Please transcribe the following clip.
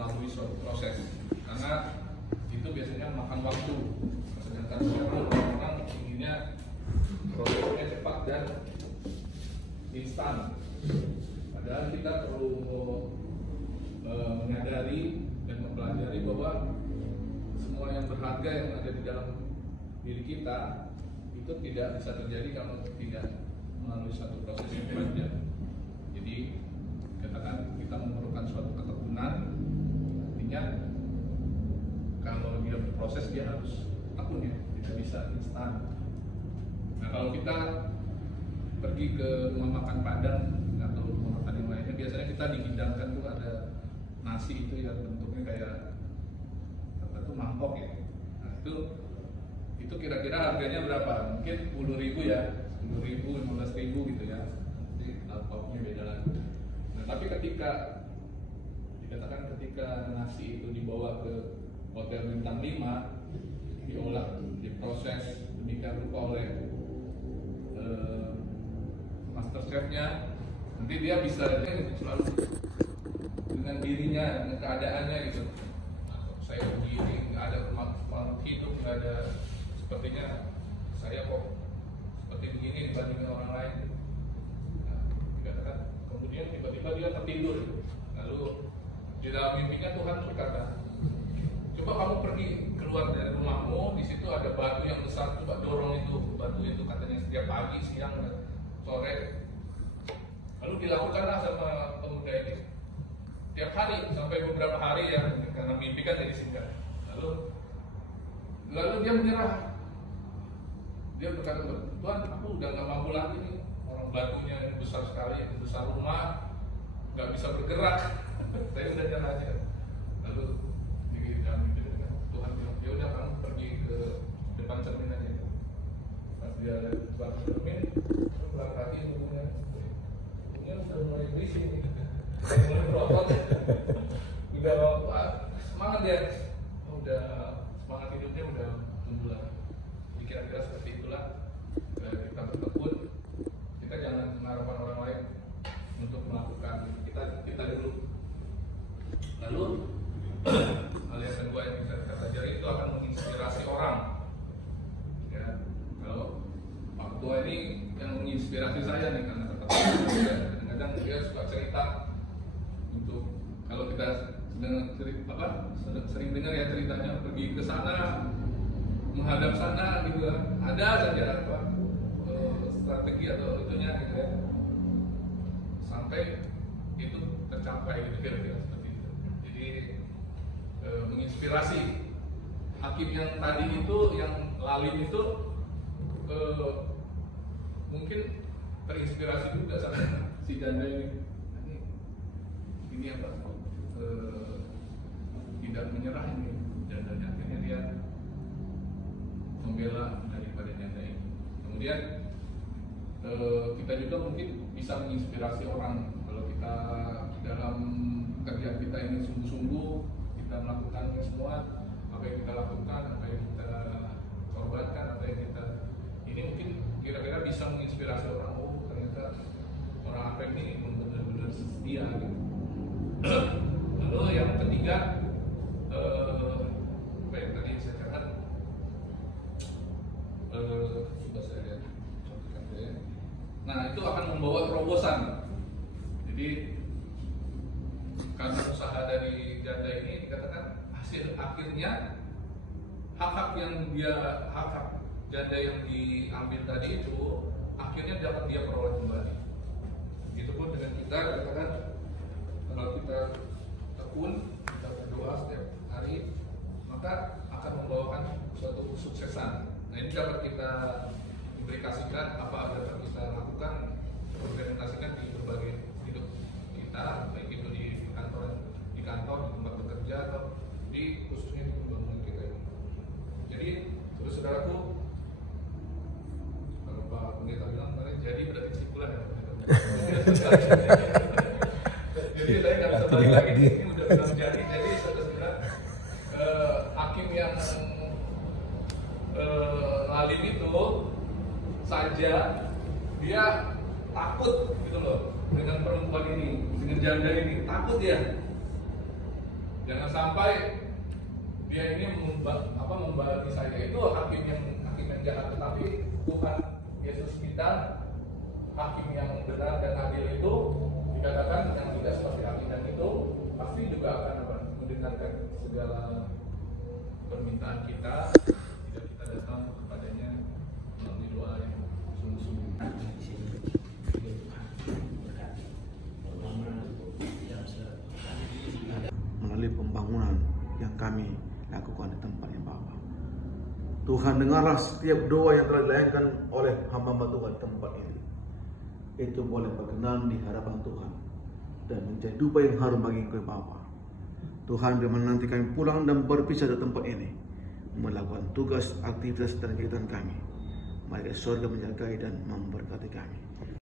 melalui suatu proses, karena itu biasanya makan waktu. Sedangkan sekarang orang inginnya prosesnya cepat dan instan. Padahal kita perlu menyadari dan mempelajari bahwa semua yang berharga yang ada di dalam diri kita itu tidak bisa terjadi kalau tidak melalui satu proses yang panjang. Jadi katakan kita memerlukan suatu ketekunan, artinya kalau dia berproses dia harus tekun ya, tidak bisa instan. Nah kalau kita pergi ke rumah makan Padang atau rumah makan yang lainnya, biasanya kita dihidangkan tuh ada nasi itu yang bentuknya kayak apa tuh, mangkok ya. Nah itu kira-kira harganya berapa? Mungkin 10.000 ya, 10.000, 15.000 gitu ya. Nanti lauknya beda lagi. Nah tapi dikatakan ketika nasi itu dibawa ke hotel bintang 5, diolah, diproses demikian rupa oleh master chefnya, nanti dia bisa selalu dengan dirinya, dengan keadaannya gitu. Saya begini, nggak ada makhluk hidup, nggak ada, sepertinya saya kok seperti begini dibandingkan orang lain. Nah, dikatakan kemudian tiba-tiba dia tertidur, lalu di dalam mimpinya Tuhan berkata, coba kamu pergi keluar dari rumahmu, di situ ada batu yang besar, coba dorong itu batu itu, katanya setiap pagi, siang, dan sore. Lalu dilakukanlah sama pemuda ini tiap hari sampai beberapa hari ya, karena mimpi kan jadi singgah. Lalu dia menyerah. Dia berkata, Tuhan, aku udah nggak mampu lagi nih, orang batunya ini besar sekali, besar rumah, nggak bisa bergerak. Saya udah nyerah aja. Lalu di dalam mimpi Tuhan bilang, ya udah kamu pergi ke depan cermin aja. Pas dia lihat cermin, belakang tubuhnya udah mulai berisik, mulai berotot, udah wah, semangat ya, udah semangat hidupnya udah tumbuh lagi. Jadi kira-kira seperti itulah kita bertekun, kita jangan mengharapkan orang lain untuk melakukan, kita dulu. Lalu hal yang kedua yang bisa kita pelajari itu akan menginspirasi orang. Ya, kalau Pak Tua ini yang menginspirasi saya nih, karena kadang dia suka cerita untuk, kalau kita sering dengar ya ceritanya, pergi ke sana, menghadap sana gitu kan, ada saja apa strategi atau itunya gitu ya, sampai itu tercapai gitu, kira-kira seperti itu. Jadi menginspirasi. Hakim yang tadi itu, yang lalim itu mungkin terinspirasi juga sama si janda ini apa, tidak menyerah ini jandanya, akhirnya dia membela daripada janda ini. Kemudian kita juga mungkin bisa menginspirasi orang kalau kita dalam kerjaan kita ini sungguh-sungguh, kita melakukan semua apa yang kita lakukan, apa yang kita korbankan, apa yang kita ini, mungkin kira-kira bisa menginspirasi orang. Oh ternyata orang apa ini benar-benar setia gitu. Lalu yang ketiga, apa yang tadi saya katakan, coba saya lihat contohkan ya. Nah itu akan membawa terobosan. Jadi karena usaha dari janda ini dikatakan hasil akhirnya hak-hak janda yang diambil tadi itu akhirnya dapat dia peroleh kembali. Begitupun dengan kita, katakan kalau kita tekun, kita berdoa setiap hari, maka akan membawakan suatu kesuksesan. Nah ini dapat kita implikasikan, apa dapat kita lakukan, implementasikan di berbagai hidup kita, baik itu di kantor, di tempat bekerja, atau di khususnya di pembangunan kita. Jadi saudara-saudaraku, kalau Pak Pendeta bilang kemarin jadi berarti kesimpulan ya. Jadi saya nggak bisa balik lagi, ini udah bilang jadi saudara-saudara, hakim yang lalim itu saja dia takut gitu loh dengan perempuan ini, dengan janda ini, takut ya. Jangan sampai dia ini membagi saya. Itu hakim yang jahat. Tetapi Tuhan Yesus kita, hakim yang benar dan adil itu, dikatakan yang tidak seperti hakim yang itu pasti juga akan mendengarkan segala permintaan kita jika kita datang kepadanya melalui doa yang sungguh-sungguh. Melalui pembangunan yang kami lakukan di tempatnya Bapa, Tuhan dengarlah setiap doa yang telah dilayangkan oleh hamba-hamba Tuhan di tempat ini. Itu boleh berkenan di hadapan Tuhan dan menjadi dupa yang harum bagi Engkau Bapa. Tuhan, bila nanti kami pulang dan berpisah dari tempat ini, melakukan tugas, aktivitas dan kegiatan kami, mari surga menjagai dan memberkati kami.